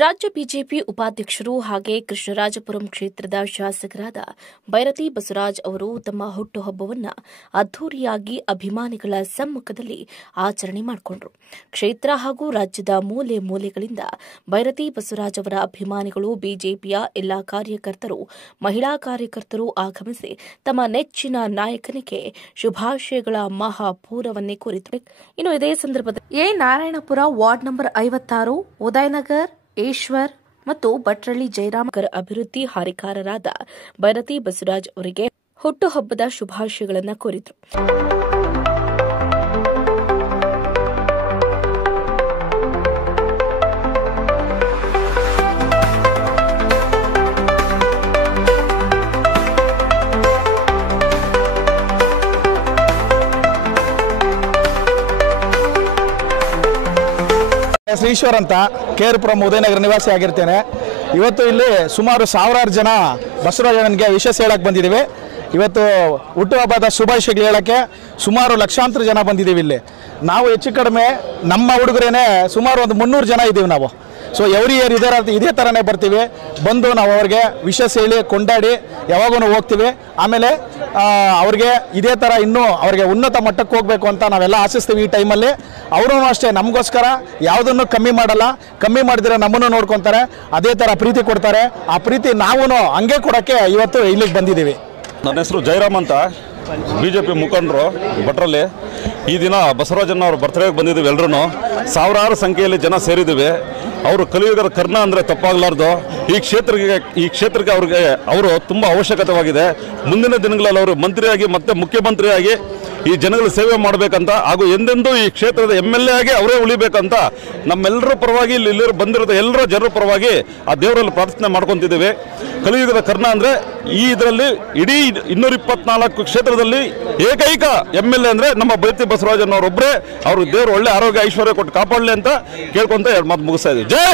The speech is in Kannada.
ರಾಜ್ಯ ಬಿಜೆಪಿ ಉಪಾಧ್ಯಕ್ಷರು ಹಾಗೆ ಕೃಷ್ಣರಾಜಪುರಂ ಕ್ಷೇತ್ರದ ಶಾಸಕರಾದ ಬೈರತಿ ಬಸವರಾಜ್ ಅವರು ತಮ್ಮ ಹುಟ್ಟುಹಬ್ಬವನ್ನು ಅದ್ದೂರಿಯಾಗಿ ಅಭಿಮಾನಿಗಳ ಸಮ್ಮುಖದಲ್ಲಿ ಆಚರಣೆ ಮಾಡಿಕೊಂಡರು. ಕ್ಷೇತ್ರ ಹಾಗೂ ರಾಜ್ಯದ ಮೂಲೆ ಮೂಲೆಗಳಿಂದ ಬೈರತಿ ಬಸವರಾಜ್ ಅವರ ಅಭಿಮಾನಿಗಳು, ಬಿಜೆಪಿಯ ಎಲ್ಲಾ ಕಾರ್ಯಕರ್ತರು, ಮಹಿಳಾ ಕಾರ್ಯಕರ್ತರು ಆಗಮಿಸಿ ತಮ್ಮ ನೆಚ್ಚಿನ ನಾಯಕನಿಗೆ ಶುಭಾಶಯಗಳ ಮಹಾಪೂರವನ್ನೇ ಕೋರಿದರು. ಇನ್ನು ಇದೇ ಸಂದರ್ಭದಲ್ಲಿ ನಾರಾಯಣಪುರ ವಾರ್ಡ್ ನಂಬರ್ 56, ಉದಯನಗರ್, ಈಶ್ವರ್ ಮತ್ತು ಭಟ್ರಳ್ಳಿ ಜಯರಾಮಕರ್ ಅಭಿವೃದ್ಧಿ ಹಾರಿಕಾರರಾದ ಬೈರತಿ ಬಸವರಾಜ್ ಅವರಿಗೆ ಹುಟ್ಟುಹಬ್ಬದ ಶುಭಾಶಯಗಳನ್ನು ಕೋರಿದರು. ಈಶ್ವರ್ ಅಂತ ಕೇರ್ಪುರಂ ಉದಯನಗರ ನಿವಾಸಿ ಆಗಿರ್ತೇನೆ. ಇವತ್ತು ಇಲ್ಲಿ ಸುಮಾರು ಸಾವಿರಾರು ಜನ ಬಸವರಾಜನಿಗೆ ವಿಶೇಷ ಹೇಳಕ್ಕೆ ಬಂದಿದ್ದೀವಿ. ಇವತ್ತು ಹುಟ್ಟುಹಬ್ಬದ ಶುಭಾಶಯಗಳು ಹೇಳಕ್ಕೆ ಸುಮಾರು ಲಕ್ಷಾಂತರ ಜನ ಬಂದಿದ್ದೀವಿ. ಇಲ್ಲಿ ನಾವು ಹೆಚ್ಚು ಕಡಿಮೆ ನಮ್ಮ ಹುಡುಗರೇನೆ ಸುಮಾರು ಒಂದು 300 ಜನ ಇದ್ದೀವಿ ನಾವು. ಸೊ ಎವ್ರಿ ಇಯರ್ ಇದೇ ಥರನೇ ಬರ್ತೀವಿ. ಬಂದು ನಾವು ಅವ್ರಿಗೆ ವಿಶೇಷ ಹೇಳಿ ಕೊಂಡಾಡಿ ಯಾವಾಗೂ ಹೋಗ್ತೀವಿ. ಆಮೇಲೆ ಅವ್ರಿಗೆ ಇದೇ ಥರ ಇನ್ನೂ ಅವ್ರಿಗೆ ಉನ್ನತ ಮಟ್ಟಕ್ಕೆ ಹೋಗಬೇಕು ಅಂತ ನಾವೆಲ್ಲ ಆಶಿಸ್ತೀವಿ. ಈ ಟೈಮಲ್ಲಿ ಅವರು ಅಷ್ಟೇ ನಮಗೋಸ್ಕರ ಯಾವುದನ್ನು ಕಮ್ಮಿ ಮಾಡಲ್ಲ. ಕಮ್ಮಿ ಮಾಡಿದ್ರೆ ನಮ್ಮನ್ನು ನೋಡ್ಕೊತಾರೆ, ಅದೇ ಥರ ಪ್ರೀತಿ ಕೊಡ್ತಾರೆ. ಆ ಪ್ರೀತಿ ನಾವು ಹಂಗೆ ಕೊಡೋಕ್ಕೆ ಇವತ್ತು ಇಲ್ಲಿಗೆ ಬಂದಿದ್ದೀವಿ. ನನ್ನ ಹೆಸರು ಜಯರಾಮ್ ಅಂತ, ಬಿಜೆಪಿ ಮುಖಂಡರು ಭಟ್ರಲ್ಲಿ. ಈ ದಿನ ಬಸವರಾಜನವ್ರ ಬರ್ತ್ಡೇಗೆ ಬಂದಿದ್ದೀವಿ. ಎಲ್ಲರೂ ಸಾವಿರಾರು ಸಂಖ್ಯೆಯಲ್ಲಿ ಜನ ಸೇರಿದ್ದೀವಿ. ಅವರು ಕಲಿಯುಗದ ಕರ್ಣ ಅಂದರೆ ತಪ್ಪಾಗಲಾರ್ದು. ಈ ಕ್ಷೇತ್ರಕ್ಕೆ ಅವರು ತುಂಬ ಅವಶ್ಯಕತೆವಾಗಿದೆ. ಮುಂದಿನ ದಿನಗಳಲ್ಲಿ ಅವರು ಮಂತ್ರಿಯಾಗಿ ಮತ್ತೆ ಮುಖ್ಯಮಂತ್ರಿಯಾಗಿ ಈ ಜನಗಳ ಸೇವೆ ಮಾಡಬೇಕಂತ, ಹಾಗೂ ಎಂದೆಂದೂ ಈ ಕ್ಷೇತ್ರದ MLA ಆಗಿ ಅವರೇ ಉಳಿಬೇಕಂತ ನಮ್ಮೆಲ್ಲರ ಪರವಾಗಿ ಇಲ್ಲಿ ಬಂದಿರೋ ಎಲ್ಲರ ಜನರ ಪರವಾಗಿ ಆ ದೇವರಲ್ಲಿ ಪ್ರಾರ್ಥನೆ ಮಾಡ್ಕೊತಿದ್ದೀವಿ. ಕಲಿಯುಗದ ಕರ್ಣ ಅಂದರೆ ಈ ಇದರಲ್ಲಿ ಇಡೀ 224 ಕ್ಷೇತ್ರದಲ್ಲಿ ಏಕೈಕ MLA ಅಂದರೆ ನಮ್ಮ ಬೈರತಿ ಬಸವರಾಜನವರೊಬ್ಬರೇ. ಅವರು ದೇವರು ಒಳ್ಳೆ ಆರೋಗ್ಯ ಐಶ್ವರ್ಯ ಕೊಟ್ಟು ಕಾಪಾಡಲಿ ಅಂತ ಕೇಳ್ಕೊಂತ 2 ಮಾತು ಮುಗಿಸ್ತಾ ಇದ್ದೀವಿ. ಜೈ